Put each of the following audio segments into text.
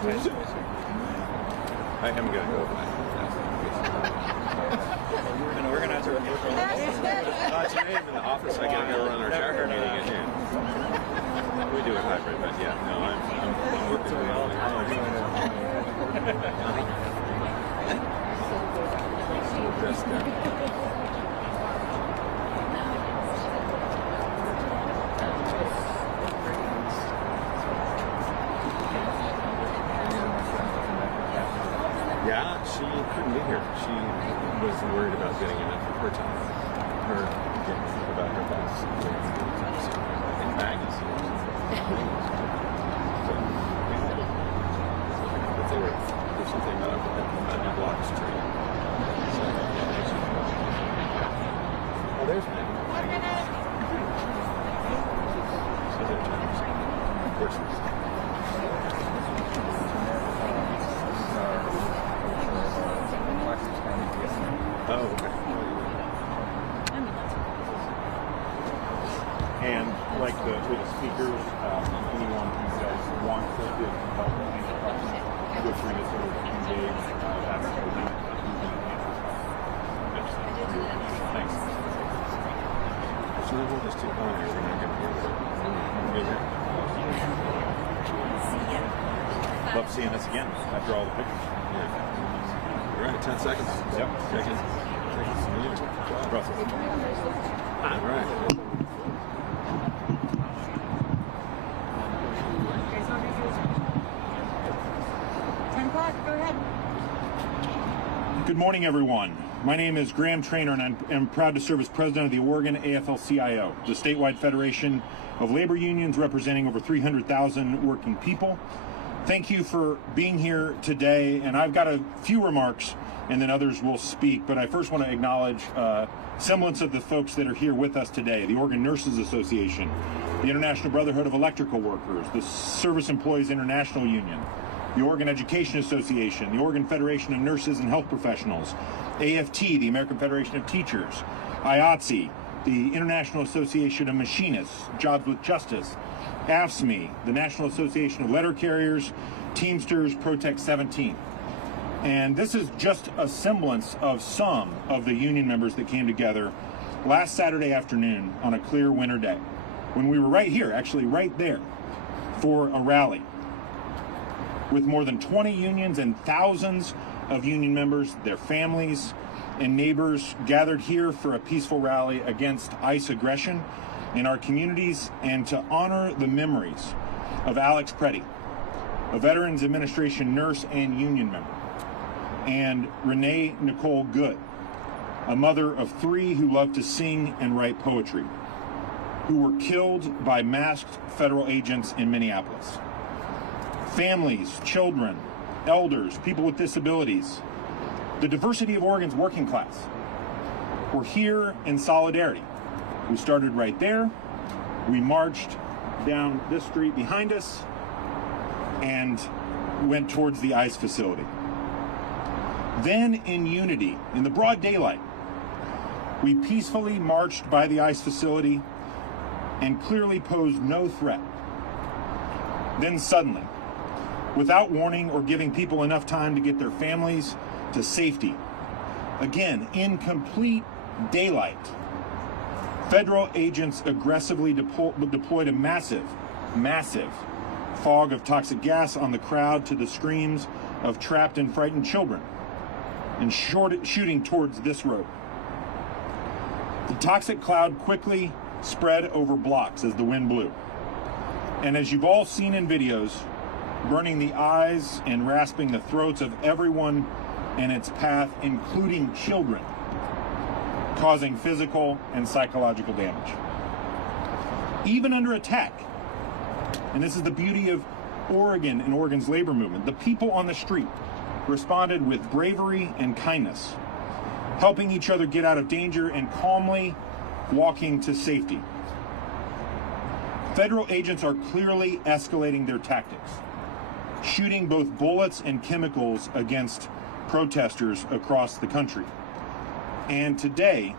I am going to go back. An organizer of today in the office, I got to go run our chapter meeting in here. We do it hybrid, but yeah, no, I'm working with all the time. Just yeah, she couldn't be here. She was worried about getting enough of her time. About her boss. And Maggie's here. So, there's something about a block street. So, oh, there's Maggie. So there's of course. Oh, okay. And like with the speakers, anyone who does want to give help with any questions, feel free to sort of engage. That's the link. Thanks. So we'll just do one. You're not going to be able to. Love seeing us again after all the pictures. Yeah. All right, 10 seconds. Yep. Seconds. Russell. All right. 10 o'clock, go ahead. Good morning, everyone. My name is Graham Traynor, and I'm proud to serve as president of the Oregon AFL-CIO, the statewide federation of labor unions representing over 300,000 working people. Thank you for being here today, and I've got a few remarks, and then others will speak, but I first want to acknowledge semblance of the folks that are here with us today: the Oregon Nurses Association, the International Brotherhood of Electrical Workers, the Service Employees International Union, the Oregon Education Association, the Oregon Federation of Nurses and Health Professionals, AFT, the American Federation of Teachers, IATSE, the International Association of Machinists, Jobs with Justice, AFSCME, the National Association of Letter Carriers, Teamsters, Protect 17. And this is just a semblance of some of the union members that came together last Saturday afternoon on a clear winter day, when we were right here, actually right there, for a rally with more than 20 unions and thousands of union members, their families, and neighbors gathered here for a peaceful rally against ICE aggression in our communities and to honor the memories of Alex Preddy, a Veterans Administration nurse and union member, and Renee Nicole Good, a mother of 3 who loved to sing and write poetry, who were killed by masked federal agents in Minneapolis. Families, children, elders, people with disabilities, the diversity of Oregon's working class were here in solidarity. We started right there. We marched down this street behind us and went towards the ICE facility. Then, in unity, in the broad daylight, we peacefully marched by the ICE facility and clearly posed no threat. Then suddenly, without warning or giving people enough time to get their families to safety, again, in complete daylight, federal agents aggressively deployed a massive fog of toxic gas on the crowd to the screams of trapped and frightened children and shooting towards this road. The toxic cloud quickly spread over blocks as the wind blew. And as you've all seen in videos, burning the eyes and rasping the throats of everyone in its path, including children, causing physical and psychological damage. Even under attack, and this is the beauty of Oregon and Oregon's labor movement, the people on the street responded with bravery and kindness, helping each other get out of danger and calmly walking to safety. Federal agents are clearly escalating their tactics, shooting both bullets and chemicals against protesters across the country. And today,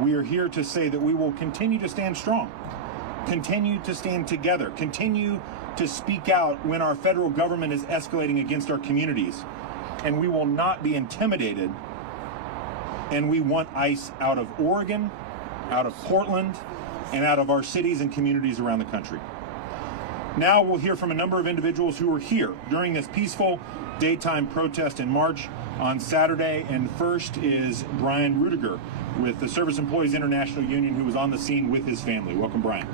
we are here to say that we will continue to stand strong, continue to stand together, continue to speak out when our federal government is escalating against our communities. And we will not be intimidated. And we want ICE out of Oregon, out of Portland, and out of our cities and communities around the country. Now we'll hear from a number of individuals who were here during this peaceful daytime protest and march on Saturday. And first is Brian Rutiger with the Service Employees International Union, who was on the scene with his family. Welcome, Brian.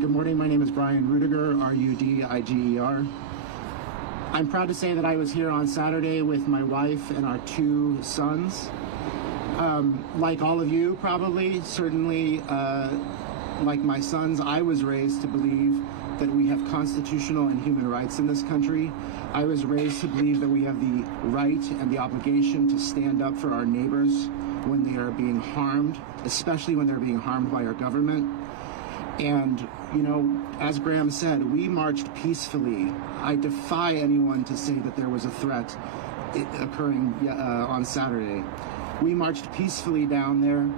Good morning. My name is Brian Rutiger, R-U-D-I-G-E-R. I'm proud to say that I was here on Saturday with my wife and our 2 sons. Like all of you, probably, certainly like my sons, I was raised to believe that we have constitutional and human rights in this country. I was raised to believe that we have the right and the obligation to stand up for our neighbors when they are being harmed, especially when they're being harmed by our government. And, you know, as Graham said, we marched peacefully. I defy anyone to say that there was a threat occurring on Saturday. We marched peacefully down there.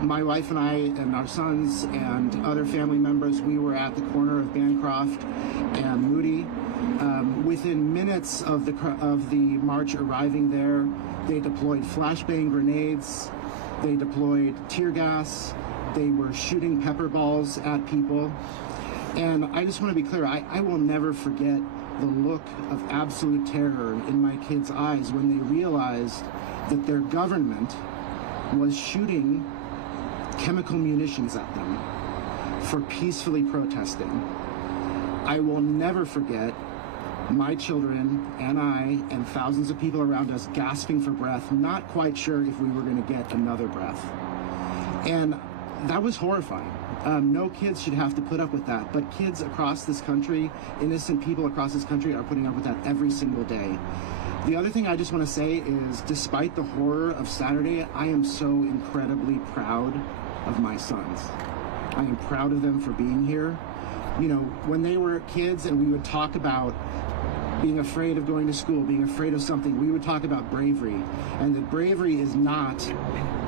My wife and I and our sons and other family members, we were at the corner of Bancroft and Moody. Within minutes of the march arriving there, they deployed flashbang grenades, they deployed tear gas, they were shooting pepper balls at people. And I just want to be clear, I will never forget the look of absolute terror in my kids' eyes when they realized that their government was shooting chemical munitions at them for peacefully protesting. I will never forget my children and I and thousands of people around us gasping for breath, not quite sure if we were going to get another breath. And that was horrifying. No kids should have to put up with that, but kids across this country, innocent people across this country, are putting up with that every single day. The other thing I just want to say is, despite the horror of Saturday, I am so incredibly proud of my sons. I am proud of them for being here. You know, when they were kids and we would talk about being afraid of going to school, being afraid of something, we would talk about bravery. And that bravery is not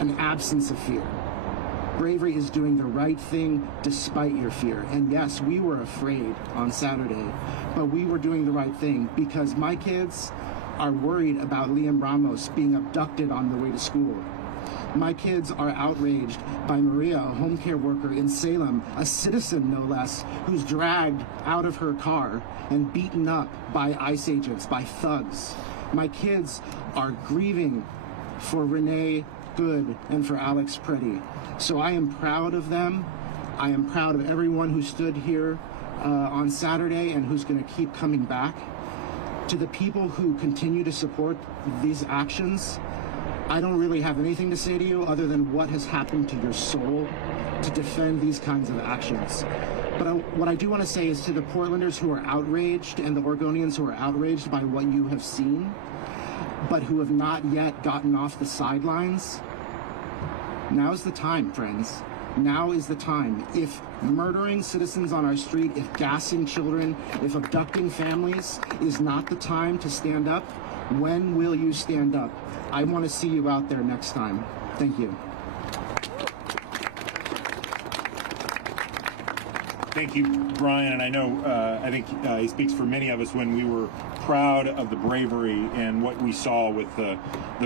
an absence of fear. Bravery is doing the right thing despite your fear. And yes, we were afraid on Saturday, but we were doing the right thing because my kids are worried about Liam Ramos being abducted on the way to school. My kids are outraged by Maria, a home care worker in Salem, a citizen no less, who's dragged out of her car and beaten up by ICE agents, by thugs. My kids are grieving for Renee Good and for Alex Preddy. So I am proud of them. I am proud of everyone who stood here on Saturday and who's going to keep coming back. To the people who continue to support these actions, I don't really have anything to say to you other than what has happened to your soul to defend these kinds of actions. But what I do want to say is to the Portlanders who are outraged and the Oregonians who are outraged by what you have seen, but who have not yet gotten off the sidelines, now's the time, friends. Now is the time. If murdering citizens on our street, if gassing children, if abducting families is not the time to stand up, when will you stand up? I want to see you out there next time. Thank you. Thank you, Brian. And I know, I think he speaks for many of us when we were proud of the bravery and what we saw with the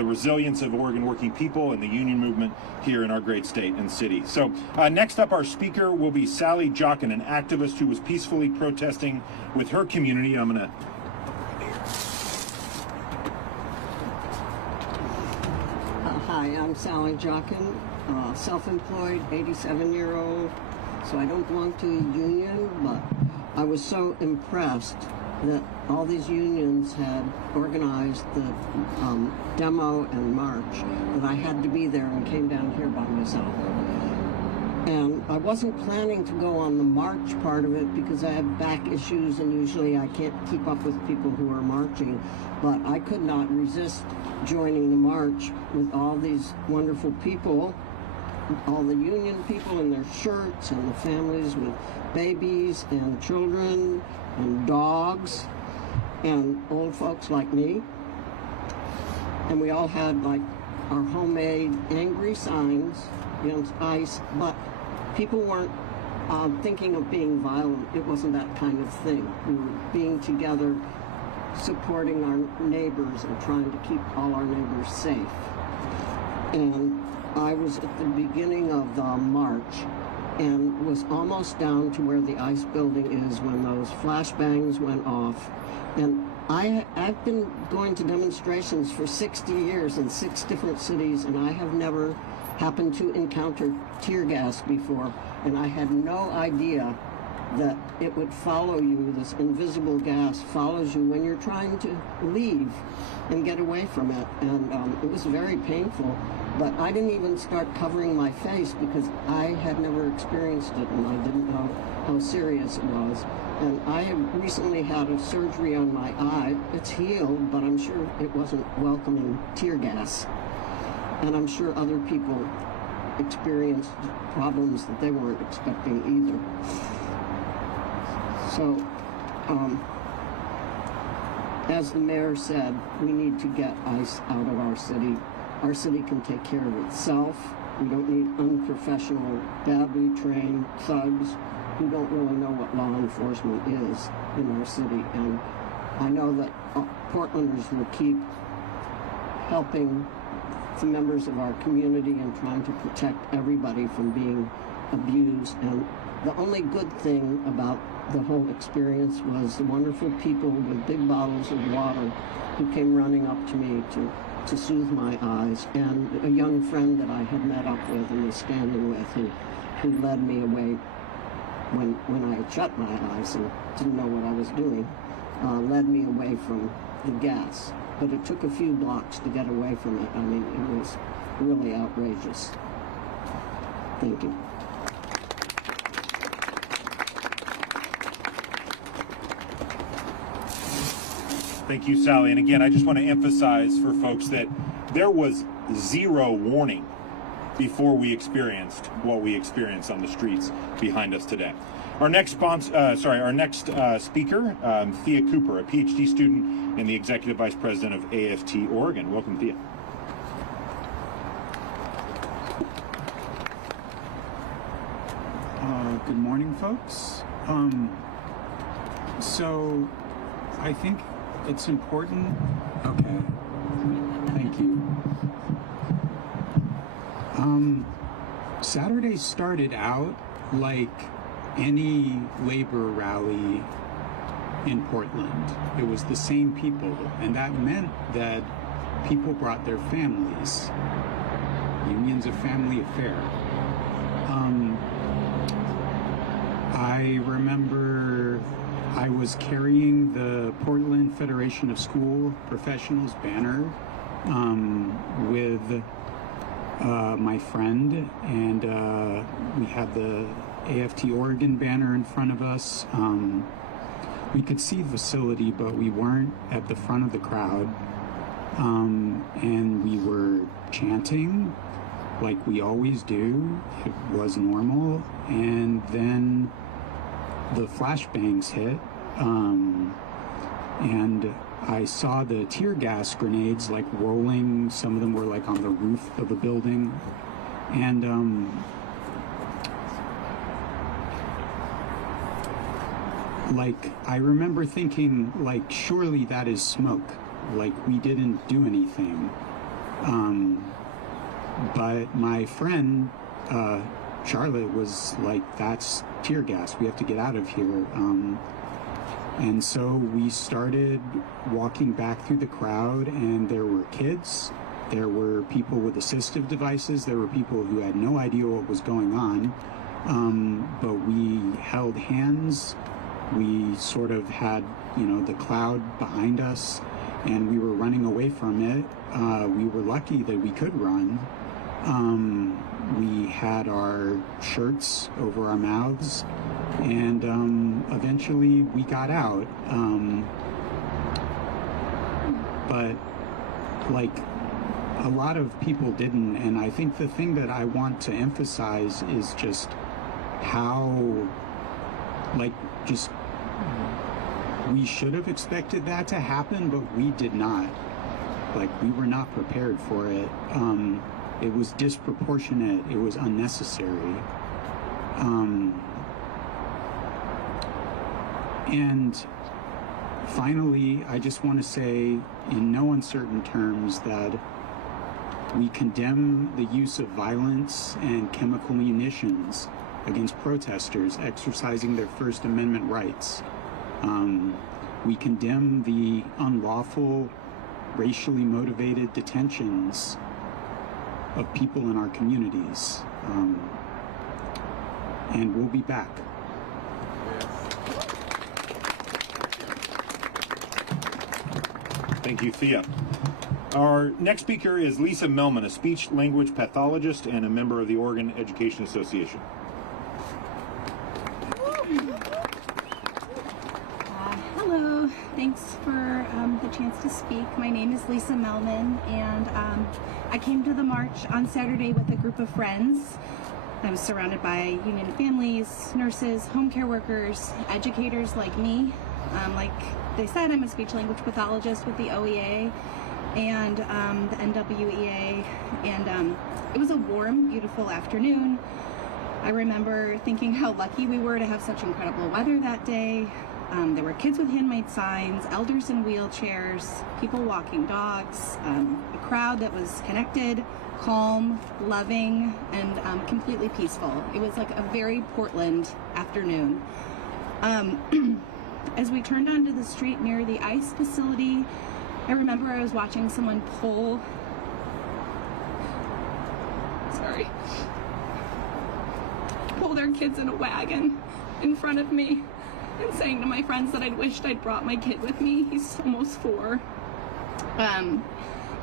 resilience of Oregon working people and the union movement here in our great state and city. So next up, our speaker will be Sally Jocken, an activist who was peacefully protesting with her community. I'm going to... Hi, I'm Sally Jocken, self-employed, 87-year-old. So I don't belong to a union, but I was so impressed that all these unions had organized the demo and march that I had to be there and came down here by myself. And I wasn't planning to go on the march part of it because I have back issues and usually I can't keep up with people who are marching. But I could not resist joining the march with all these wonderful people, all the union people in their shirts and the families with babies and children and dogs and old folks like me. And we all had like our homemade angry signs against ICE, but people weren't thinking of being violent. It wasn't that kind of thing. We were being together, supporting our neighbors and trying to keep all our neighbors safe. And I was at the beginning of the march and was almost down to where the ICE building is when those flashbangs went off. And I've been going to demonstrations for 60 years in 6 different cities, and I have never happened to encounter tear gas before. And I had no idea that it would follow you. This invisible gas follows you when you're trying to leave and get away from it. And it was very painful. But I didn't even start covering my face because I had never experienced it and I didn't know how serious it was. And I have recently had a surgery on my eye. It's healed, but I'm sure it wasn't welcoming tear gas. And I'm sure other people experienced problems that they weren't expecting either. So, as the mayor said, we need to get ICE out of our city. Our city can take care of itself. We don't need unprofessional, badly trained thugs who don't really know what law enforcement is in our city. And I know that Portlanders will keep helping the members of our community and trying to protect everybody from being abused. And the only good thing about the whole experience was the wonderful people with big bottles of water who came running up to me to soothe my eyes, and a young friend that I had met up with and was standing with who led me away when I had shut my eyes and didn't know what I was doing, led me away from the gas. But it took a few blocks to get away from it. I mean, it was really outrageous. Thank you. Thank you, Sally. And again, I just want to emphasize for folks that there was zero warning before we experienced what we experienced on the streets behind us today. Our next speaker, Thea Cooper, a PhD student and the Executive Vice President of AFT Oregon. Welcome, Thea. Good morning, folks. So I think it's important. Okay. Thank you. Saturday started out like any labor rally in Portland. It was the same people, and that meant that people brought their families. Union's a family affair. I remember I was carrying the Portland Federation of School Professionals banner with my friend, and we had the AFT Oregon banner in front of us. We could see the facility, but we weren't at the front of the crowd. And we were chanting like we always do. It was normal. And then the flashbangs hit. And I saw the tear gas grenades like rolling. Some of them were like on the roof of the building. And like I remember thinking, like, surely that is smoke. Like, we didn't do anything. But my friend Charlotte was like, that's tear gas, we have to get out of here. And so we started walking back through the crowd, and there were kids, there were people with assistive devices, there were people who had no idea what was going on. But we held hands, we sort of had, the cloud behind us, and we were running away from it. We were lucky that we could run. We had our shirts over our mouths, and eventually we got out. But like a lot of people didn't, and I think the thing that I want to emphasize is just how, we should have expected that to happen, but we did not. We were not prepared for it. It was disproportionate. It was unnecessary. And finally, I just want to say in no uncertain terms that we condemn the use of violence and chemical munitions against protesters exercising their First Amendment rights. We condemn the unlawful, racially motivated detentions of people in our communities. And we'll be back. Thank you, Thea. Our next speaker is Lisa Melman, a speech-language pathologist and a member of the Oregon Education Association. Hello, thanks for the chance to speak. My name is Lisa Melman, and I came to the march on Saturday with a group of friends. I was surrounded by union families, nurses, home care workers, educators like me. Like they said, I'm a speech-language pathologist with the OEA and the NWEA, and it was a warm, beautiful afternoon. I remember thinking how lucky we were to have such incredible weather that day. There were kids with handmade signs, elders in wheelchairs, people walking dogs, a crowd that was connected, calm, loving, and completely peaceful. It was like a very Portland afternoon. As we turned onto the street near the ICE facility, I remember I was watching someone pull their kids in a wagon in front of me and saying to my friends that I'd wished I'd brought my kid with me. He's almost 4.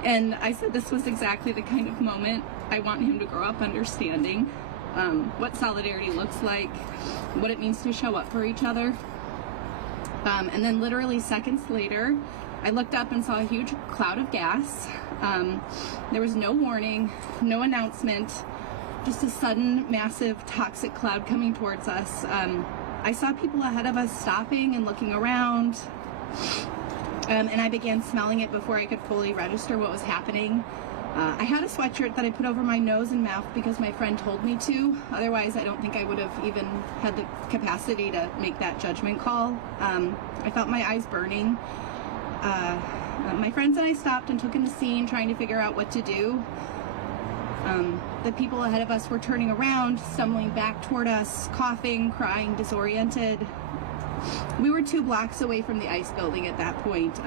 And I said this was exactly the kind of moment I want him to grow up understanding what solidarity looks like, what it means to show up for each other. And then literally seconds later, I looked up and saw a huge cloud of gas. There was no warning, no announcement, just a sudden, massive, toxic cloud coming towards us. I saw people ahead of us stopping and looking around, and I began smelling it before I could fully register what was happening. I had a sweatshirt that I put over my nose and mouth because my friend told me to. Otherwise, I don't think I would have even had the capacity to make that judgment call. I felt my eyes burning. My friends and I stopped and took in the scene, trying to figure out what to do. The people ahead of us were turning around, stumbling back toward us, coughing, crying, disoriented. We were 2 blocks away from the ICE building at that point.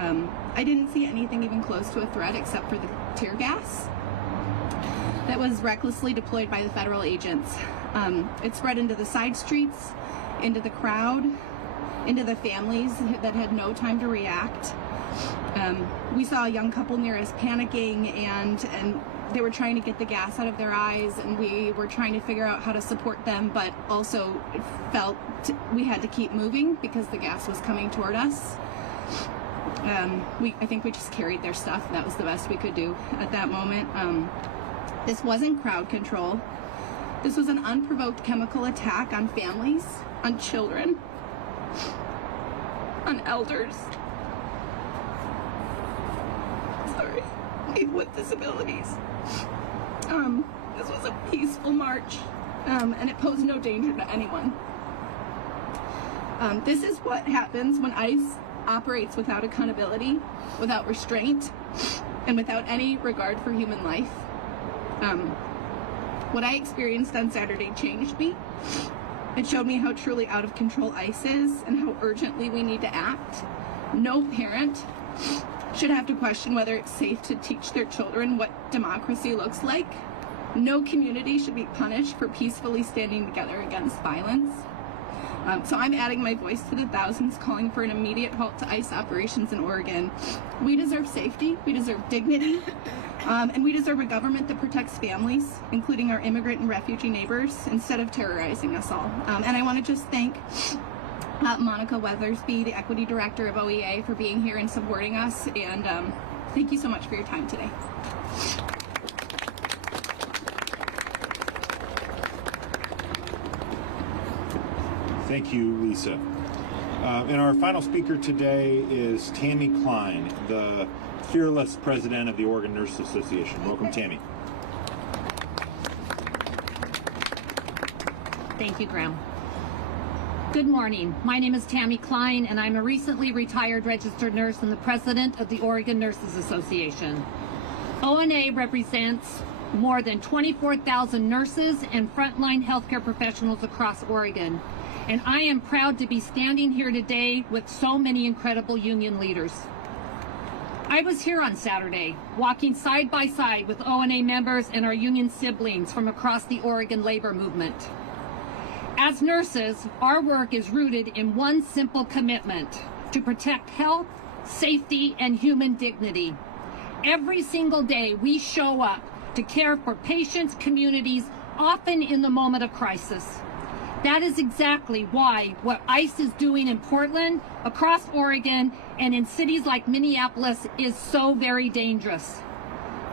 I didn't see anything even close to a threat except for the tear gas that was recklessly deployed by the federal agents. It spread into the side streets, into the crowd, into the families that had no time to react. We saw a young couple near us panicking, and they were trying to get the gas out of their eyes, and we were trying to figure out how to support them, but also felt we had to keep moving because the gas was coming toward us. I think we just carried their stuff. That was the best we could do at that moment. This wasn't crowd control. This was an unprovoked chemical attack on families, on children, on elders. People with disabilities. This was a peaceful march, and it posed no danger to anyone. This is what happens when ICE operates without accountability, without restraint, and without any regard for human life. What I experienced on Saturday changed me. It showed me how truly out of control ICE is and how urgently we need to act. No parent should have to question whether it's safe to teach their children what democracy looks like. No community should be punished for peacefully standing together against violence. So I'm adding my voice to the thousands calling for an immediate halt to ICE operations in Oregon. We deserve safety, we deserve dignity, and we deserve a government that protects families, including our immigrant and refugee neighbors, instead of terrorizing us all. And I want to just thank Monica Weathersby, the Equity Director of OEA, for being here and supporting us, and thank you so much for your time today. Thank you, Lisa. And our final speaker today is Tammy Klene, the fearless president of the Oregon Nurse Association. Welcome, Tammy. Thank you, Graham. Good morning. My name is Tammy Klene, and I'm a recently retired registered nurse and the president of the Oregon Nurses Association. ONA represents more than 24,000 nurses and frontline healthcare professionals across Oregon, and I am proud to be standing here today with so many incredible union leaders. I was here on Saturday, walking side by side with ONA members and our union siblings from across the Oregon labor movement. As nurses, our work is rooted in one simple commitment: to protect health, safety, and human dignity. Every single day, we show up to care for patients, communities, often in the moment of crisis. That is exactly why what ICE is doing in Portland, across Oregon, and in cities like Minneapolis is so very dangerous.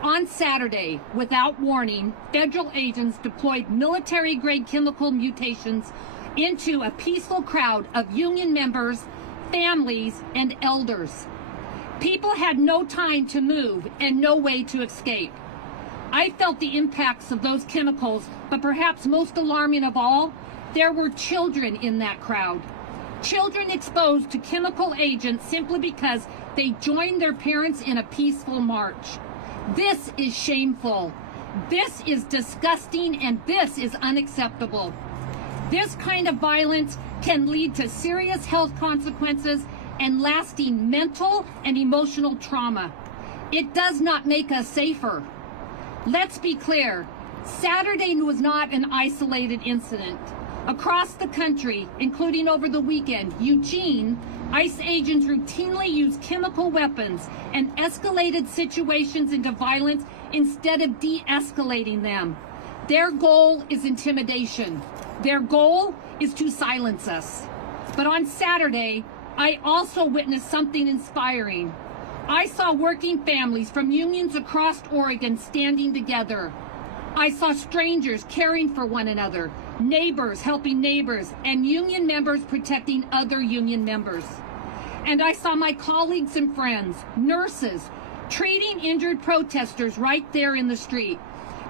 On Saturday, without warning, federal agents deployed military-grade chemical mutations into a peaceful crowd of union members, families, and elders. People had no time to move and no way to escape. I felt the impacts of those chemicals, but perhaps most alarming of all, there were children in that crowd. Children exposed to chemical agents simply because they joined their parents in a peaceful march. This is shameful. This is disgusting, and this is unacceptable. This kind of violence can lead to serious health consequences and lasting mental and emotional trauma. It does not make us safer. Let's be clear, Saturday was not an isolated incident. Across the country, including over the weekend, Eugene, ICE agents routinely use chemical weapons and escalated situations into violence instead of de-escalating them. Their goal is intimidation. Their goal is to silence us. But on Saturday, I also witnessed something inspiring. I saw working families from unions across Oregon standing together. I saw strangers caring for one another, neighbors helping neighbors, and union members protecting other union members. And I saw my colleagues and friends, nurses, treating injured protesters right there in the street.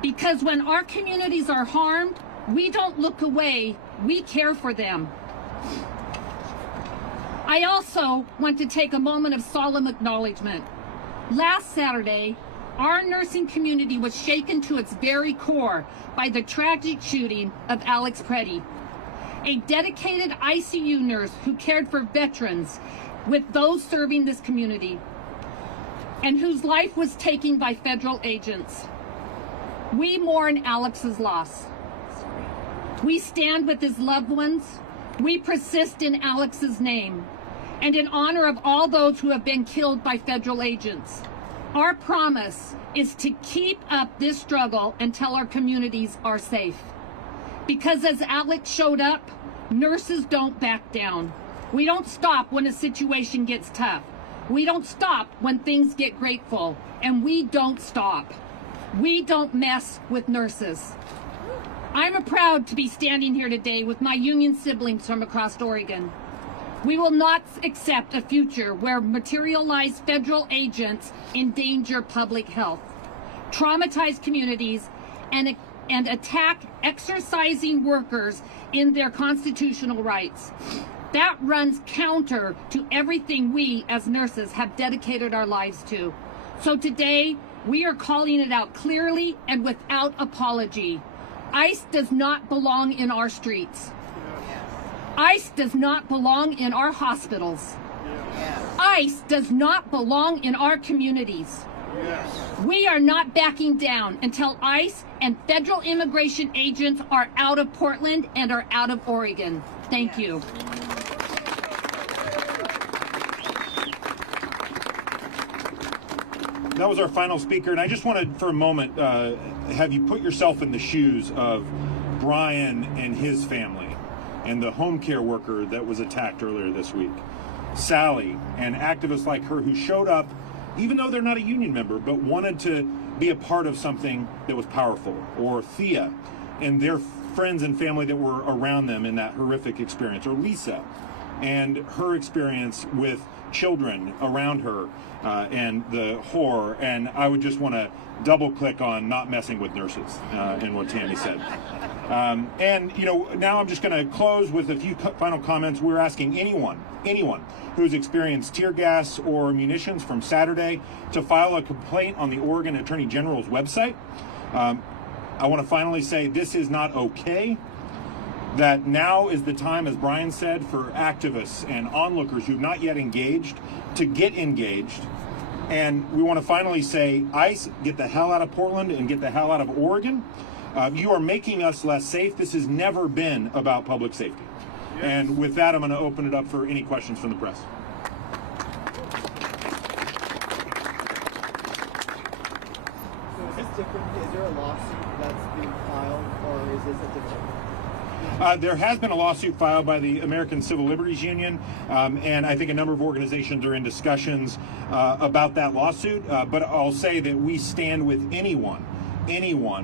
Because when our communities are harmed, we don't look away, we care for them. I also want to take a moment of solemn acknowledgement. Last Saturday, our nursing community was shaken to its very core by the tragic shooting of Alex Preddy, a dedicated ICU nurse who cared for veterans with those serving this community, and whose life was taken by federal agents. We mourn Alex's loss. We stand with his loved ones. We persist in Alex's name and in honor of all those who have been killed by federal agents. Our promise is to keep up this struggle until our communities are safe. Because as Alex showed up, nurses don't back down. We don't stop when a situation gets tough. We don't stop when things get grateful. And we don't stop. We don't mess with nurses. I'm proud to be standing here today with my union siblings from across Oregon. We will not accept a future where materialized federal agents endanger public health, traumatize communities, and attack exercising workers in their constitutional rights. That runs counter to everything we as nurses have dedicated our lives to. So today, we are calling it out clearly and without apology. ICE does not belong in our streets. ICE does not belong in our hospitals. ICE does not belong in our communities. We are not backing down until ICE and federal immigration agents are out of Portland and are out of Oregon. Thank you. That was our final speaker, and I just wanted for a moment have you put yourself in the shoes of Brian and his family and the home care worker that was attacked earlier this week. Sally, and activists like her who showed up, even though they're not a union member, but wanted to be a part of something that was powerful. Or Thea and their friends and family that were around them in that horrific experience. Or Lisa and her experience with children around her and the horror. And I would just want to double click on not messing with nurses and what Tammy said. And, you know, now I'm just going to close with a few final comments. We're asking anyone who's experienced tear gas or munitions from Saturday to file a complaint on the Oregon Attorney General's website. I want to finally say this is not okay. That now is the time, as Brian said, for activists and onlookers who've not yet engaged to get engaged. And we want to finally say, ICE, get the hell out of Portland and get the hell out of Oregon. You are making us less safe. This has never been about public safety. Yes. And with that, I'm going to open it up for any questions from the press. So is this different? Is there a lawsuit that's being filed, or is this a different? There has been a lawsuit filed by the American Civil Liberties Union, and I think a number of organizations are in discussions about that lawsuit. But I'll say that we stand with anyone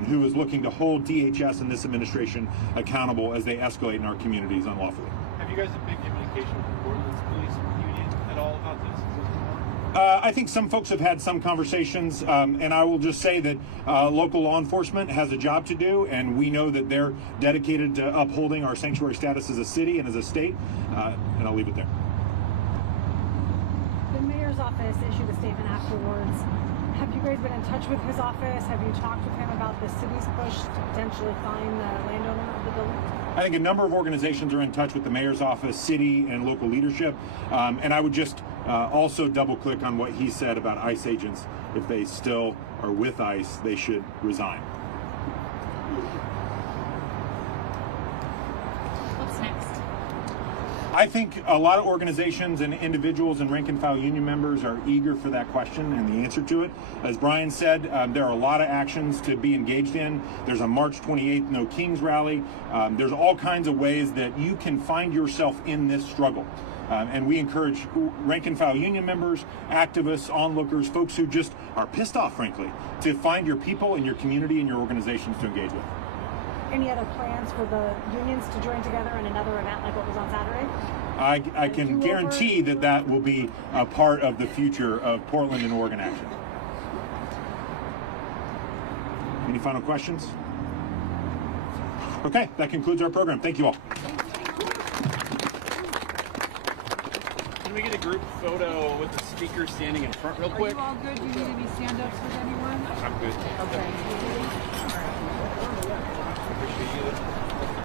who is looking to hold DHS and this administration accountable as they escalate in our communities unlawfully. Have you guys a big communication with Portland's police union at all about this? I think some folks have had some conversations, and I will just say that local law enforcement has a job to do, and we know that they're dedicated to upholding our sanctuary status as a city and as a state, and I'll leave it there. The mayor's office issued a statement afterwards. Have you guys been in touch with his office? Have you talked with him about the city's push to potentially fine the landowner of the building? I think a number of organizations are in touch with the mayor's office, city, and local leadership, and I would just also double click on what he said about ICE agents. If they still are with ICE, they should resign. What's next? I think a lot of organizations and individuals and rank and file union members are eager for that question and the answer to it. As Brian said, there are a lot of actions to be engaged in. There's a March 28th No Kings rally. There's all kinds of ways that you can find yourself in this struggle. And we encourage rank and file union members, activists, onlookers, folks who just are pissed off, frankly, to find your people in your community and your organizations to engage with. Any other plans for the unions to join together in another event like what was on Saturday? I can guarantee that that will be a part of the future of Portland and Oregon action. Any final questions? Okay, that concludes our program. Thank you all. Can we get a group photo with the speaker standing in front real quick? Are you all good? Do you need any stand-ups with anyone? I'm good. Okay. Appreciate you.